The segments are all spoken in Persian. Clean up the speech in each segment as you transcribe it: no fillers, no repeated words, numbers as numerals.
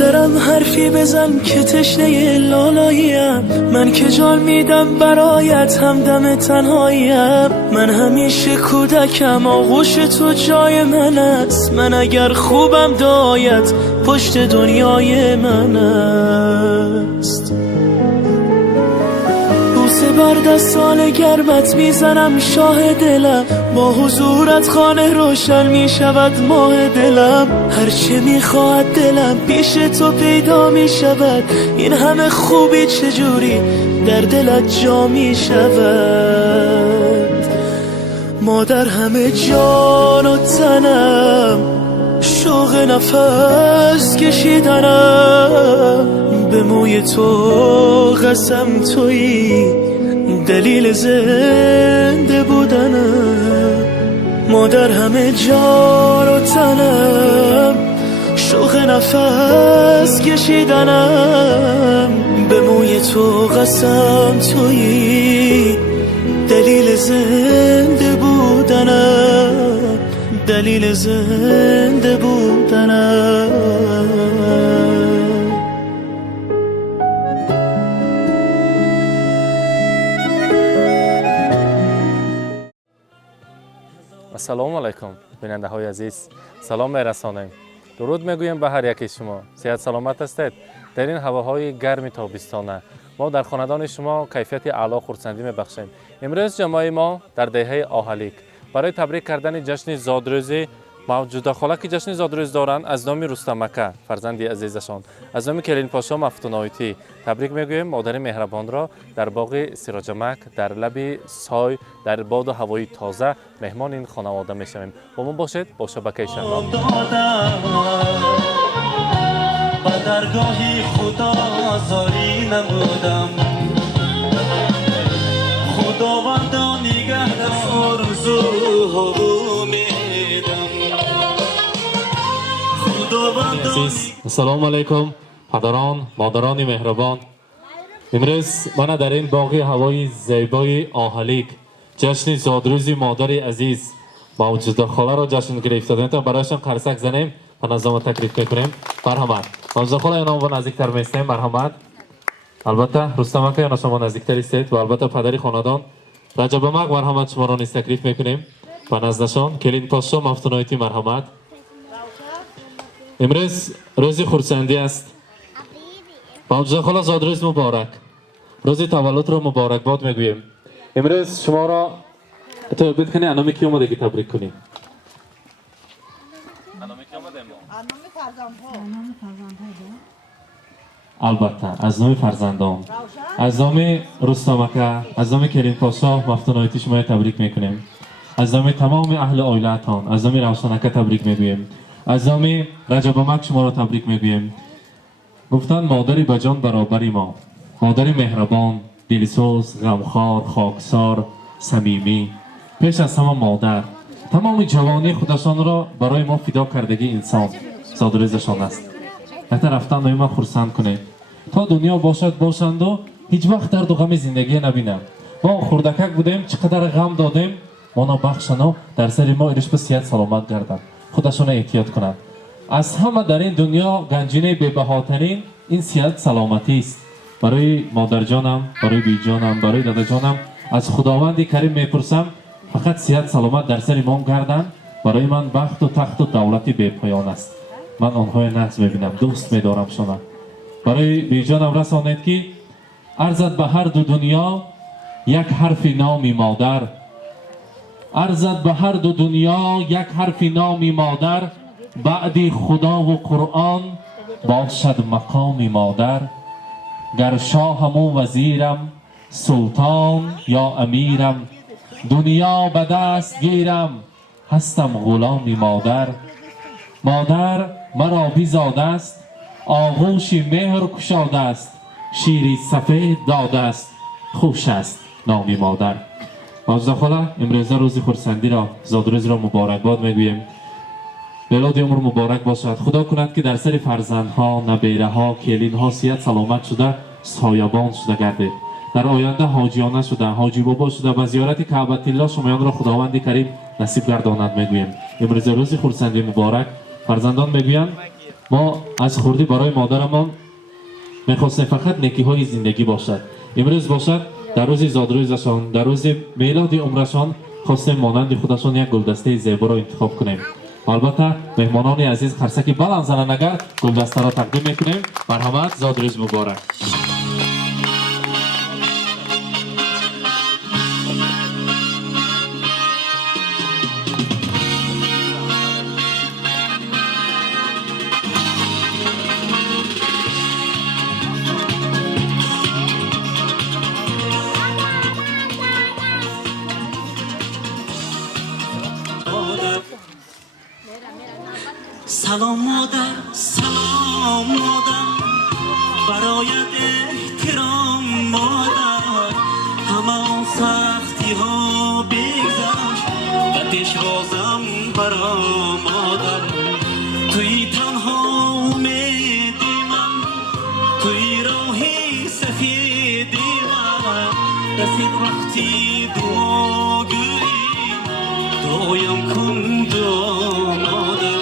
مادرم حرفی بزن که تشنه لالاییم، من که جان میدم برایت همدم تنهاییم. من همیشه کودکم آغوش تو جای من است، من اگر خوبم دایت پشت دنیای من است. بوسه بر دستان گرمت میزنم شاه دلم، با حضورت خانه روشن میشود ماه دلم. هرچه میخواهد دلم پیش تو پیدا میشود، این همه خوبی چجوری در دلت جا میشود. مادر همه جان و تنم، شوق نفس کشیدنم، به موی تو قسم تویی دلیل زنده بودنم. مادر همه جان و تنم، شوق نفس کشیدنم، به موی تو قسم تویی دلیل زنده بودنم، دلیل زنده بودنم. السلام علیکم بیننده های عزیز، سلام میرسانیم. درود میگویم به هر یکی شما. صحت سلامت هستید؟ در این هواهای گرم تابستانه ما در خاندان شما کیفیت اعلی خرسندی میبخشیم. امروز جماعت ما در دهه آهلیک برای تبریک کردن جشن زادروزی موجوده خاله که جشن زادروز دارند از نام رستمکه فرزندی عزیزشان، از نام کلین پاشا مفتونایتی تبریک میگویم. مادر مهربان را در باغ سراجمک در لب سای در باد و هوای تازه مهمان این خانواده میشویم. با ما باشید با شبکه شهرام. با درگاهی خدا زاری نمودم، خداوند نگهدار آرزوها السلام علیکم پدران مادران مهربان. امروز من در این باغ هوای زیبای آهلیک جشن زادروزی مادر عزیز موجوده خاله را جشن گرفتیم تا برایشان قرصک زنیم و نظام تکلیف میکنیم. مرحمت موجوده خاله اینا با نزدیکتر میستیم. مرحمت. البته رستمک اینا شما نزدیکتر استید و البته پدری خاندان رجب مک مرحمت شما را نیز تکلیف میکنیم و نزدشان کلین پاشا مفتونایتی. مرحمت. امروز روزی خرسندی است. موجوده خاله زادروز مبارک، روزی تولد رو مبارکباد میگوییم. امروز شما را تو بید کنی انامی کی اومده که تبریک کنیم؟ انامی کی اومده ما؟ البته از نام فرزندان، از نام رستمکه، از نام کلین پاشا مفتونایتی شما تبریک میکنیم. از نام تمام اهل عائلتان، از نام روشنکه تبریک میگوییم. از نام رجب مک شما را تبریک میگوییم. گفتن مادری بجان برابری ما، مادری مهربان، دلسوز، غمخوار، خاکسار، صمیمی. پیش از همه مادر تمام جوانی خودشان را برای ما فدا کردگی انسان زادروزشان است. بهتر رفتن نوی ما خرسند کنه تا دنیا باشد باشند و هیچ وقت درد و غم زندگی نبینم. ما خردکک بودیم چقدر غم دادیم ما بخشنا در سر ما ایرش به صحت سلامت گردن خودشان احتیاط کنند. از همه در این دنیا گنجینه بی‌بهاترین این صحت سلامتی است. برای مادر جانم، برای بی جانم، برای دادا جانم از خداوند کریم میپرسم فقط صحت سلامت در سر ما گردن. برای من بخت و تخت و دولتی بی پایان است. من آنهای نقص میبینم، دوست میدارم شما. برای بی جانم رسانید که ارزد به هر دو دنیا یک حرف نامی مادر، ارزد به هر دو دنیا یک حرف نامی مادر، بعد خدا و قرآن باشد مقام مادر. گر شاهم و وزیرم، سلطان یا امیرم، دنیا به دست گیرم هستم غلام مادر. مادر مرا بیزاده است، آغوش مهر کشاده است، شیری سفید داده است، خوش است نامی مادر. موجوده خاله امروز روزی خرسندی را زادروز را مبارکباد میگوییم. میلاد عمر مبارک باشد. خدا کند که در سر فرزندها، نبیره ها، کلین ها صحت سلامت شده سایبان شده گردید. در آینده حاجیانه شده، حاجی بابا شده و زیارت کعبة الله شمایان را خداوند کریم نصیب گرداند میگوییم. امروز روزی خرسندی مبارک. فرزندان میگویند ما از خوردی برای مادرمان میخواستیم فقط نیکی های زندگی باشد. امروز باشد در روز زادروزشان، در روز میلاد عمرشان خواستیم مانند خودشان یک گلدسته زیبا را انتخاب کنیم. البته مهمانان عزیز قرصکی بلند زنن اگر گلدسته را تقدیم میکنیم. مرحمت، زادروز مبارک. سلام مادر، سلام مادر، برایت احترام مادر. همه سختی ها بگذشت و دش رازم برا مادر. توی تنها امیدی من، توی راهی سفیدی من. رسید وقتی دعا گویی، دعایم کن دعا مادر.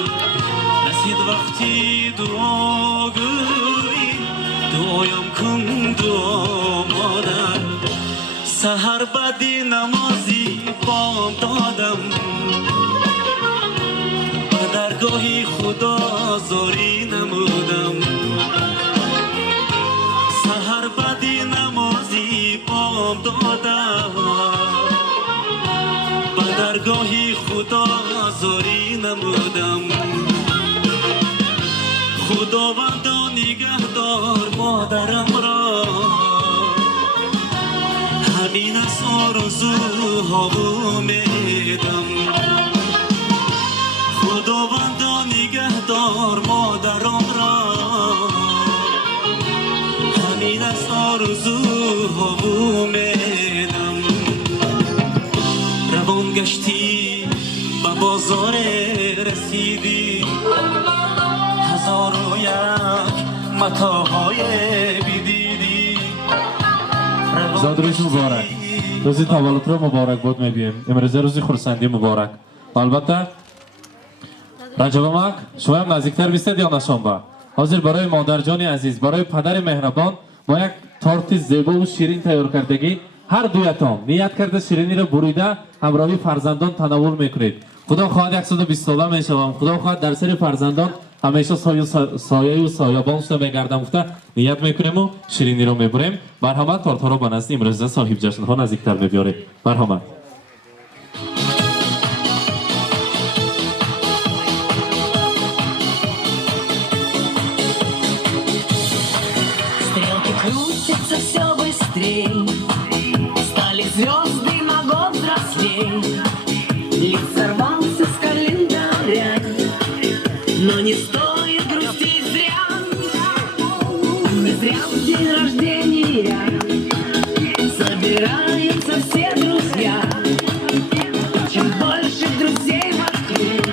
وقتی دعا گویی، دعایم کن دعا مادر. سحر بعدی نمازی بام دادم، به درگاهی خدا زاری نمودم. سحر بعدی نمازی بام دادم، به درگاهی خدا زاری نمودم. خداوندا نگهدار مادرم را، همین از آرزوها امیدم. خداوندا نگهدار مادرم را، همین از آرزوها امیدم. روان گشتی به بازار رسیدی، هزار و یک متاهای بیدیدی. زادروز مبارک. روزی تولد را مبارک باد میگوییم. امروز روزی خرسندی مبارک. البته رجب شما هم نزدیکتر بیستید یا نشانبه. حاضر برای مادر جان عزیز، برای پدر مهربان ما یک تارت زیبا و شیرین تیار کردگی. هر دویتان نیت کرده شیرینی را بریده همراهی فرزندان تناول میکنید. خدا خواهد 120 ساله میشوم. خدا خواهد در سر فرزندان همیشه سایه و سایبان شده میگردم. گفته نیت میکنیم و شیرینی رو میبریم. مرحمت، تارتا رو به نزد امروزه صاحب جشن ها نزدیکتر ببیارید. مرحمت. Стрелки крутятся все быстрей, стали звезды на год взрослей. Лик сорвался с календаря, но не стоит грустить зря. Не зря в день рождения собираются все друзья. Чем больше друзей вокруг,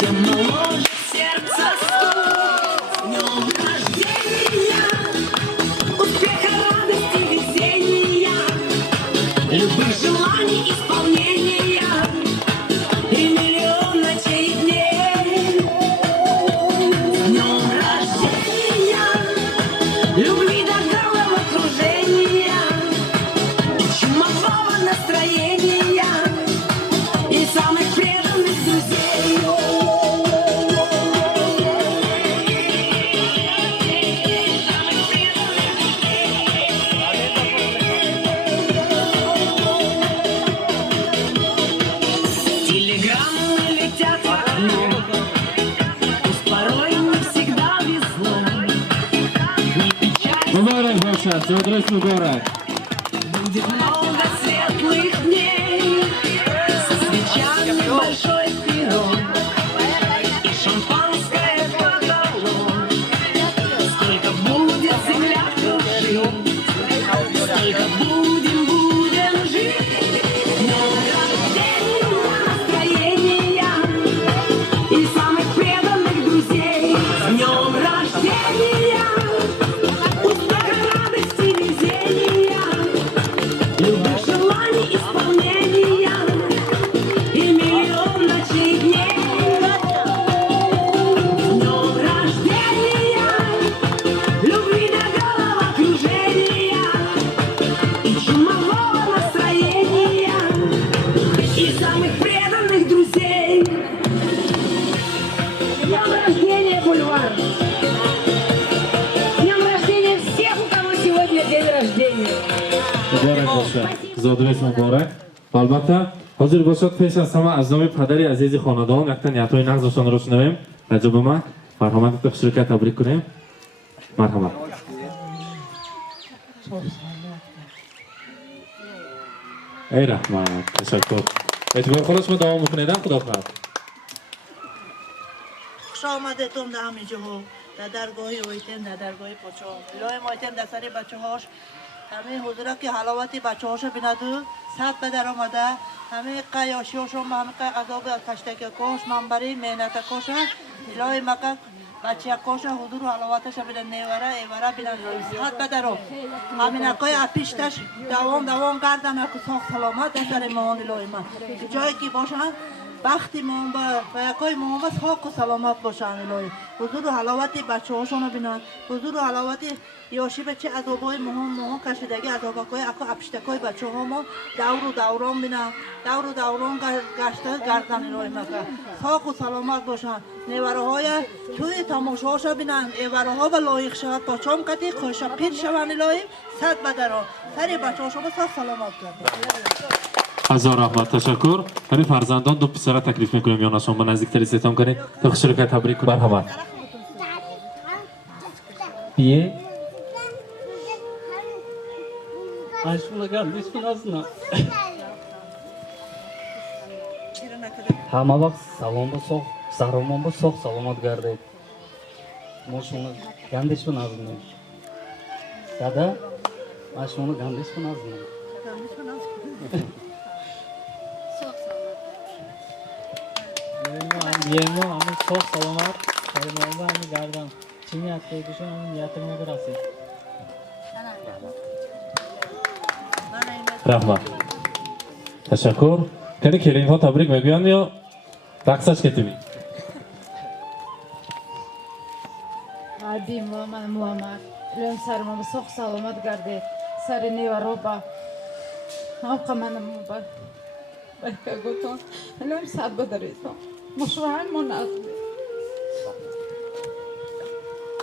тем моложе сердце стук. С днем рождения, успеха, радости, везения, любых желаний исполнения и миллион ночей и дней. С днем рождения, любви до головокружения и чумового настроения и самых преданных друзей. Телеграммы летят в окно, пусть порой не всегда везло. Не печаль, مبارک باشد. زادروز مبارک. будет много светлых дней, со свечами большой пирог и шампанское подало. Сколько будет земля кружить, сколько будем жить. С днем рождения, настроения и самых преданных друзей. С днем рождения, успеха, радости, везения زادروز مبارک. البته حاضر باشد پیش از همه از نام پدری عزیز خاندان یک تا نیت‌های نغزشان را شنویم. رجب ما مرحمت تخشیرکه تبریک کنیم. مرحمت. ای رحمت تشکر. اعتبار خودش ما دوام میکنیدم خدا خواهد. خوش آمدتون در همه جاها در درگاهی اویتم در درگاهی پاچا الهی مایتم در سر بچه هاش همه حضورا که حلاوتی بچه هاشو بیندو صد به در آمده همه قیاشی هاشون همه قی قضا به کشتک کاش منبری مهنت کاش الهی مکه بچه کاش حضور و حلاوتش بیدن نیوره ایوره بیدن صد به در آم همین اکای اپیشتش دوام گردن اکو ساخت سلامت در سر مهان الهی من جایی که باشن وقتی ما با یکای ما بس حق و سلامت باشن الهی حضور و حلاوت بچه هاشون بینن حضور و حلاوت یاشی بچه عذابای مهم کشیدگی عذابکای اکو اپشتکای بچه ها ما دور و دوران بینن دور و دوران گشته گردن الهی مکه حق و سلامت باشن نیوره های توی تماشا هاشو بینن ایوره ها به لایق شود با چام کتی خوشا پیر شون الهی صد بدران سری بچه هاشو بس سلامت کرد هزار رحمت تشکر. برای فرزندان دو پسر تکلیف میکنیم یا نشون با نزدیکتر استیتام کنید تا شرکت تبریک کنید. مرحبا. بیه اشملگر بسم الله همه وقت سلام بساخ سهرمان بساخ سلامت گردید ما شما گندش به نازنیم دادا ما شما گندش به نازنیم Yemo ama çok selamat. Sayın Ami Gardan. Çin yaptığı düşün onun niyetine burası. رحمت تشکر. کنی کلین ها تبریک میگویند یا رقصش کتیمی؟ عادی محمد لون سرما بسخ سلامت گرده سر نیو روبا آقا منم با گفتم لون صد بدریتم مشروعاً مناسب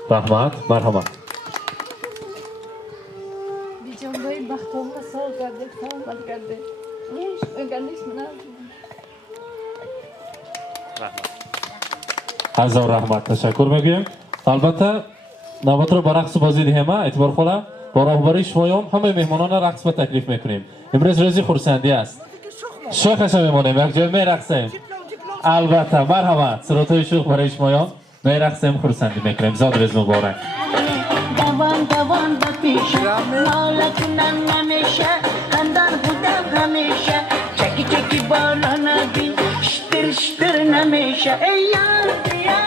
رحمت مرحمت. بیچون باید بختم بسال کرده سلامت کرده گندیش مناسب هزار رحمت تشکر میگویم. البته نوبت رو با رقص بازی دهیم. اعتبار خلا با راهبری شمایان همه مهمانان رقص به تکلیف میکنیم. امروز روزی خورسندی است. شوخش میمونیم یک جای میرقصیم. البته مرحبا سراتای شوخ برای شمایان میرقصیم خورسندی میکنیم. زاد روز مبارک. دوان بپیشه مالتونم نمیشه خندان بودم همیشه چکی بالا نبین شتر نمیشه ای یار بیا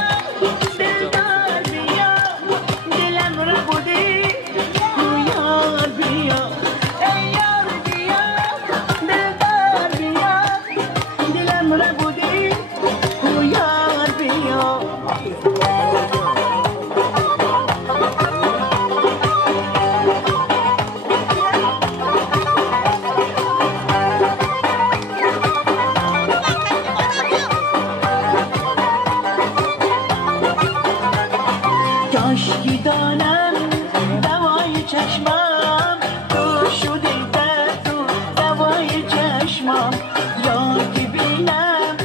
دلدار بیا دلم رو بودی یار بیا ای یار بیا دلدار بیا دلم رو بودی یار بیا دانم دوای چشمم تو شدی تو دوای چشمم یادی بینم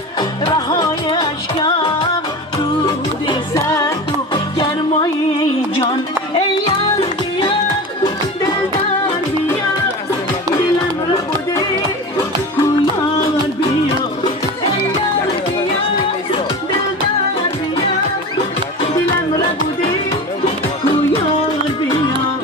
رهای اشکم دود سر تو گرمای جان ای یار بیا دلدار بیا دلم رو بوده یار بیا ای یار بیا دلدار بیا دلم رو بوده یار بیا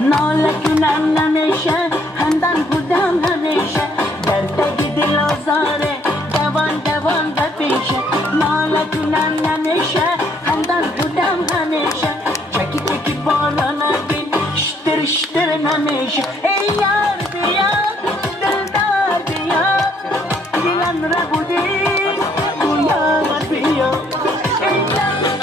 نالتونم نمیشه خندان بودم همیشه دردگی دل آزاره دوان بپیشه نالتونم نمیشه خندان بودم همیشه چکی بالا نبین دل نمیشه ای یار بیا دلدار بیا دلم را بودی تو یار بیا ای یار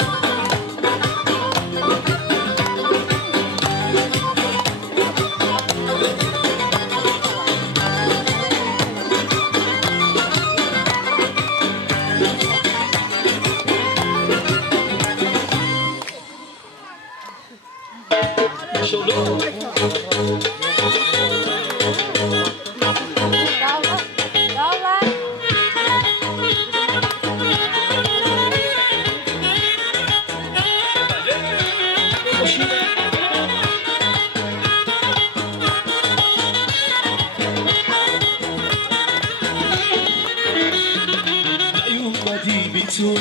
نیومدی بی تو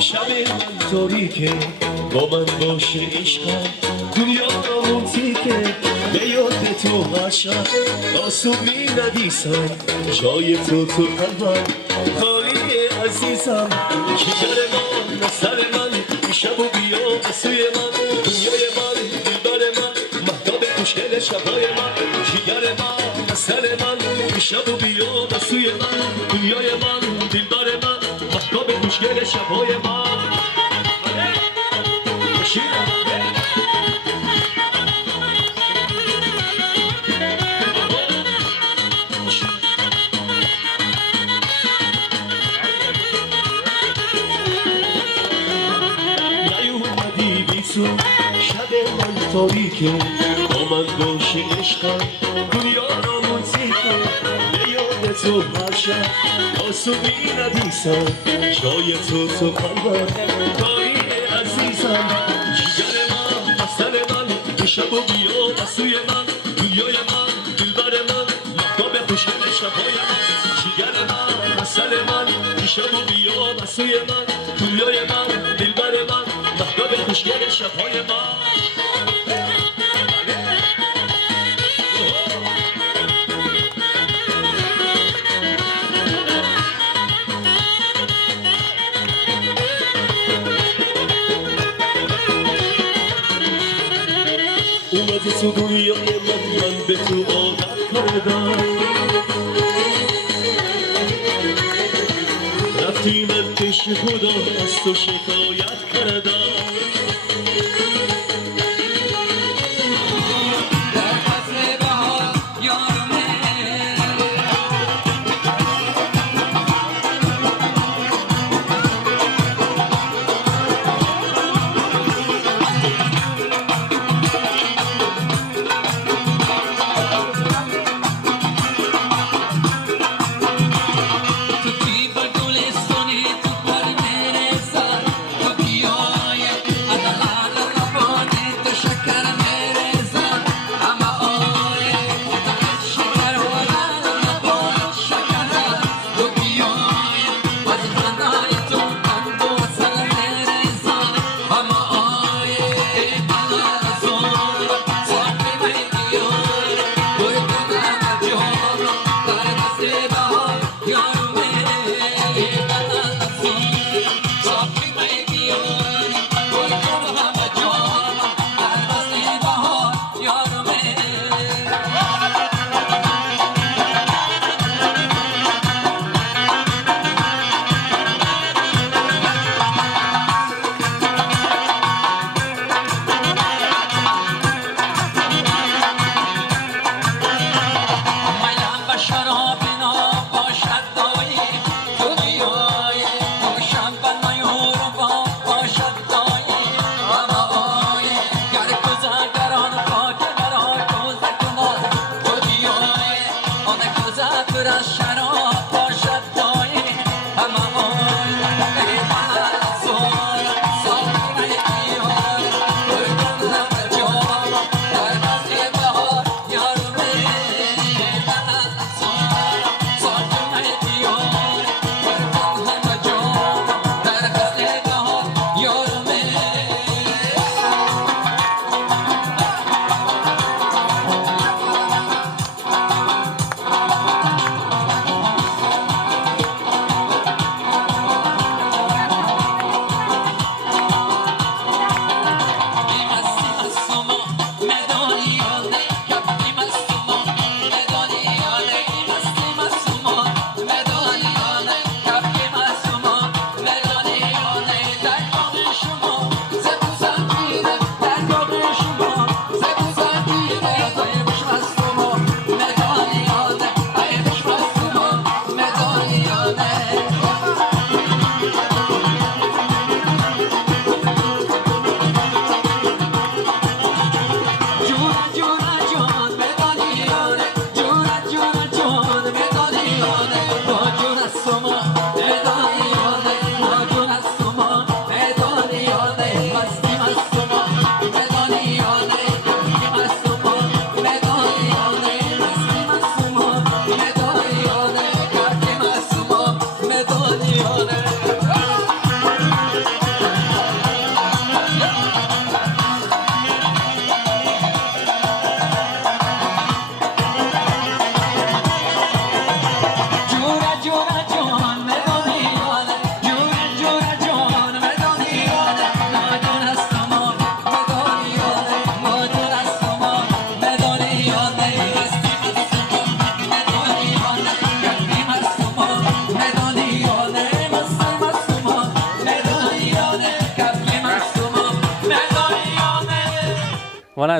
شب من تاریکه با من باشه عشقم دنیا نامونتی که به یاد تو هر شب آسون می ندیسم جای تو قلبم خالی عزیزم جگر من سر من شب و بیا به سوی من دنیای من دلبر من مهتاب خوشگل شبای من جگر من سر من شب و بیا به سوی من دنیای من دلبر من مهتاب خوشگل شبای من نیومدی بی تو شب من تاریکه با من باشه عشقم دنیا نامونتی که به یاد تو هر شب آسون می ندیسم جای تو قلبم کاری عزیزم جگر من سر من شب و بیا سوی من دنیای من دلبر من مهتاب خوشگل شبای من جگر من سر من شب و بیا سوی من دنیای من دلبر من مهتاب خوشگل شبای من اومدی تو دنیای من به تو عادت کردم رفتی من پیش خدا از تو شکایت کردم Tu ti per tu le soni tu per me ne sai tu chi ho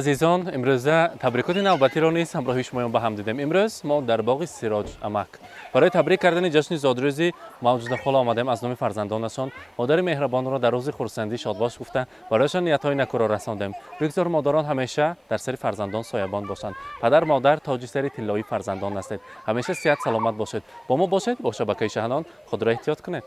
азизон, имрӯза табрикоти навбатиро низ ҳамроҳи шумоён ба ҳам дидем. Имрӯз мо дар боғи Сироҷ Амак барои табрик кардани ҷашни зодрӯзи Мавҷуда хола омадем. Аз номи фарзандонашон модари меҳрабонро дар рӯзи хурсандӣ шодбош гуфта барояшон ниятҳои накуро расондем. Бигзор модарон ҳамеша дар сари фарзандон соябон бошанд. Падар модар тоҷи сари тиллои фарзандон ҳастед. ҳамеша сиҳат саломат бошед. Бо мо бошед, бо шабакаи Шаҳнон худро эҳтиёт кунед.